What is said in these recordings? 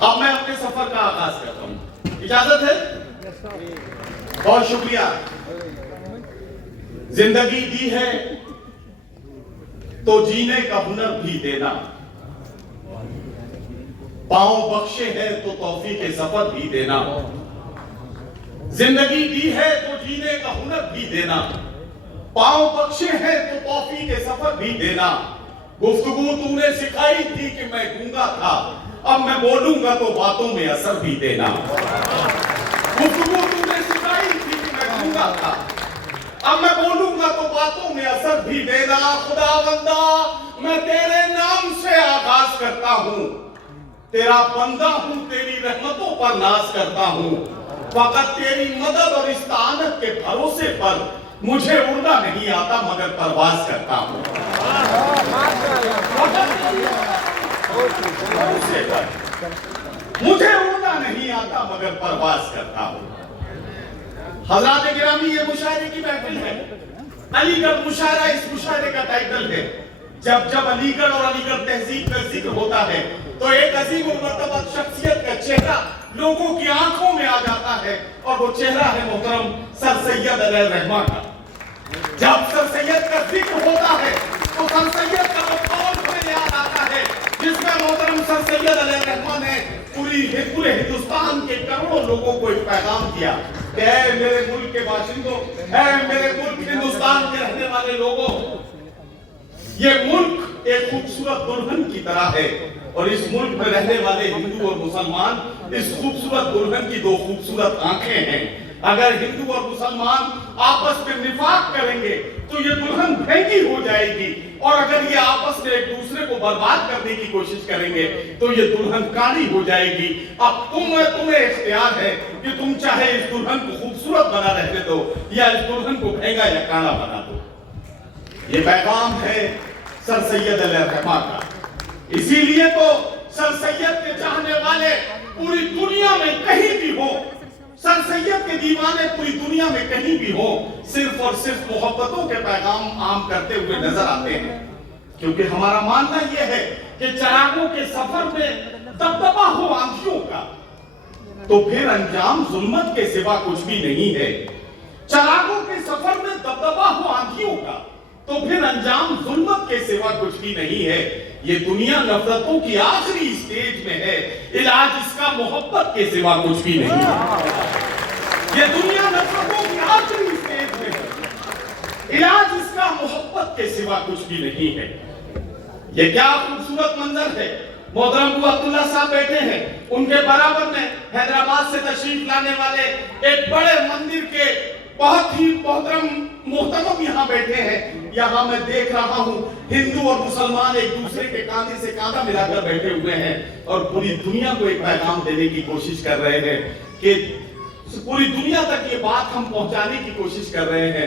اب میں اپنے سفر کا آغاز کرتا ہوں، اجازت ہے؟ بہت شکریہ۔ زندگی دی ہے تو جینے کا ہنر بھی دینا، پاؤں بخشے ہے تو توفیق سفر بھی دینا، زندگی دی ہے تو جینے کا ہنر بھی دینا، پاؤں بخشے ہے تو توفیق سفر بھی دینا۔ گفتگو تو نے سکھائی تھی کہ میں گونگا تھا، اب میں بولوں گا تو باتوں میں اثر بھی دینا۔ گفتگو تو نے سکھائی تھی کہ میں گونگا تھا، اب میں بولوں گا تو باتوں میں اثر بھی دینا۔ خدا بندہ میں تیرے نام سے آغاز کرتا ہوں، تیرا بندہ ہوں، تیری رحمتوں پر ناز کرتا ہوں، فقط تیری مدد اور استعانت کے بھروسے پر مجھے اڑنا نہیں آتا مگر پرواز کرتا ہوں۔ مجھے اڑنا نہیں آتا مگر پرواز کرتا ہوں۔ حضرات گرامی، یہ مشاعرے کی محفل ہے، علی گڑھ مشاعرہ اس مشاعرے کا ٹائٹل ہے۔ جب علی گڑھ اور علی گڑھ تہذیب کا ذکر ہوتا ہے تو ایک عظیم المرتبہ شخصیت کا چہرہ لوگوں کی آنکھوں میں آ جاتا ہے، اور وہ چہرہ ہے محترم سر سید علیہ الرحمہ کا۔ جب سر سید کا ذکر ہوتا ہے تو سر سید کا وہ قول ہمیں یاد آتا ہے جس میں محترم سر سید علیہ الرحمہ نے پورے ہندوستان کے کروڑوں لوگوں کو ایک پیغام دیا کہ اے میرے ملک کے باشندوں، اے میرے ملک ہندوستان کے رہنے والے لوگوں، یہ ملک ایک خوبصورت دلہن کی طرح ہے، اور اس ملک میں رہنے والے ہندو اور مسلمان اس خوبصورت دلہن کی دو خوبصورت آنکھیں ہیں۔ اگر ہندو اور مسلمان آپس میں نفاق کریں گے تو یہ دلہن مہنگی ہو جائے گی، اور اگر یہ آپس میں ایک دوسرے کو برباد کرنے کی کوشش کریں گے تو یہ دلہن کاڑی ہو جائے گی۔ اب تمہیں اختیار ہے کہ تم چاہے اس دلہن کو خوبصورت بنا رہنے دو یا اس دلہن کو مہنگا یا کاڑا بنا دو۔ یہ پیغام ہے سر سید علیہ الرحمہ کا۔ اسی لیے تو سر سید کے چاہنے والے پوری دنیا میں کہیں بھی ہوں، سر سید کے دیوانے پوری دنیا میں کہیں بھی ہوں، صرف اور صرف محبتوں کے پیغام عام کرتے ہوئے نظر آتے ہیں، کیونکہ ہمارا ماننا یہ ہے کہ چراغوں کے سفر میں دبدبا ہو آنکھوں کا تو پھر انجام ظلمت کے سوا کچھ بھی نہیں ہے۔ چراغوں کے سفر میں دبدبا ہو آنکھوں کا تو پھر انجام ظلمت کے سوا کچھ بھی نہیں ہے۔ یہ دنیا نفرتوں کی آخری اسٹیج میں ہے، علاج اس کا محبت کے سوا کچھ بھی نہیں ہے۔ یہ دنیا نفرتوں کی آخری اسٹیج میں ہے، علاج اس کا محبت کے سوا کچھ بھی نہیں ہے۔ یہ کیا خوبصورت منظر ہے، محترم ابو عبداللہ صاحب بیٹھے ہیں، ان کے برابر میں حیدرآباد سے تشریف لانے والے ایک بڑے مندر کے بہت ہی محترم یہاں بیٹھے ہیں۔ یہاں میں دیکھ رہا ہوں ہندو اور مسلمان ایک دوسرے کے کاندھے سے کاندھا ملا کر بیٹھے ہوئے ہیں اور پوری دنیا کو ایک پیغام دینے کی کوشش کر رہے ہیں کہ پوری دنیا تک یہ بات ہم پہنچانے کی کوشش کر رہے ہیں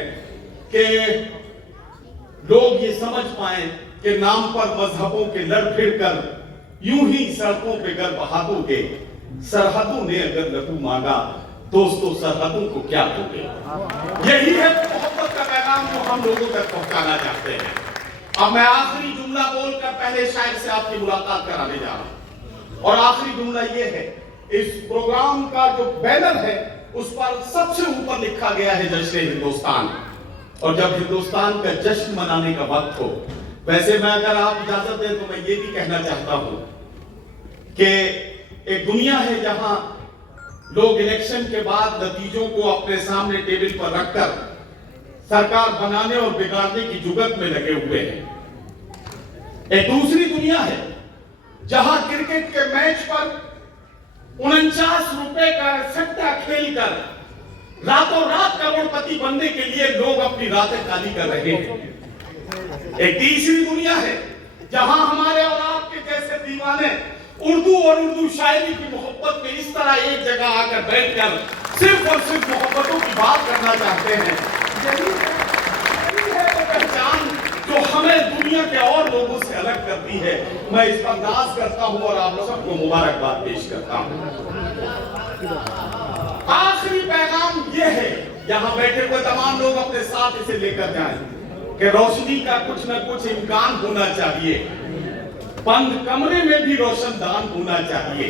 کہ لوگ یہ سمجھ پائیں کہ نام پر مذہبوں کے لڑ پھڑ کر یوں ہی سڑکوں پہ گر بہادوں کے، سرحدوں نے اگر لہو مانگا دوستو سرحدوں کو کیا دو گے۔ یہی ہے محبت کا پیغام جو ہم لوگوں تک پہنچانا چاہتے ہیں۔ اب میں آخری جملہ بول کر پہلے شاعر سے آپ کی ملاقات کرانے جا رہا ہوں، اور آخری جملہ یہ ہے، اس پروگرام کا جو بینر ہے اس پر سب سے اوپر لکھا گیا ہے جشن ہندوستان، اور جب ہندوستان کا جشن منانے کا وقت ہو، ویسے میں اگر آپ اجازت دیں تو میں یہ بھی کہنا چاہتا ہوں کہ ایک دنیا ہے جہاں لوگ الیکشن کے بعد نتیجوں کو اپنے سامنے ٹیبل پر رکھ کر سرکار بنانے اور بگاڑنے کی جگت میں لگے ہوئے ہیں۔ ایک دوسری دنیا ہے جہاں کرکٹ کے میچ پر 49 روپے کا سٹا کھیل کر راتوں رات کروڑ پتی بننے کے لیے لوگ اپنی راتیں خالی کر رہے ہیں۔ ایک تیسری دنیا ہے جہاں ہمارے اور آپ کے جیسے دیوانے اردو اور اردو شاعری کی محبت میں اس طرح ایک جگہ آ کر بیٹھ کر صرف اور صرف محبتوں کی بات کرنا چاہتے ہیں۔ یہی ہے وہ پہچان جو ہمیں دنیا کے اور لوگوں سے الگ کرتی ہے۔ میں اس پر ناز کرتا ہوں اور آپ سب کو مبارکباد پیش کرتا ہوں۔ آخری پیغام یہ ہے، یہاں بیٹھے ہوئے تمام لوگ اپنے ساتھ اسے لے کر جائیں کہ روشنی کا کچھ نہ کچھ امکان ہونا چاہیے، بند کمرے میں بھی روشن دان ہونا چاہیے،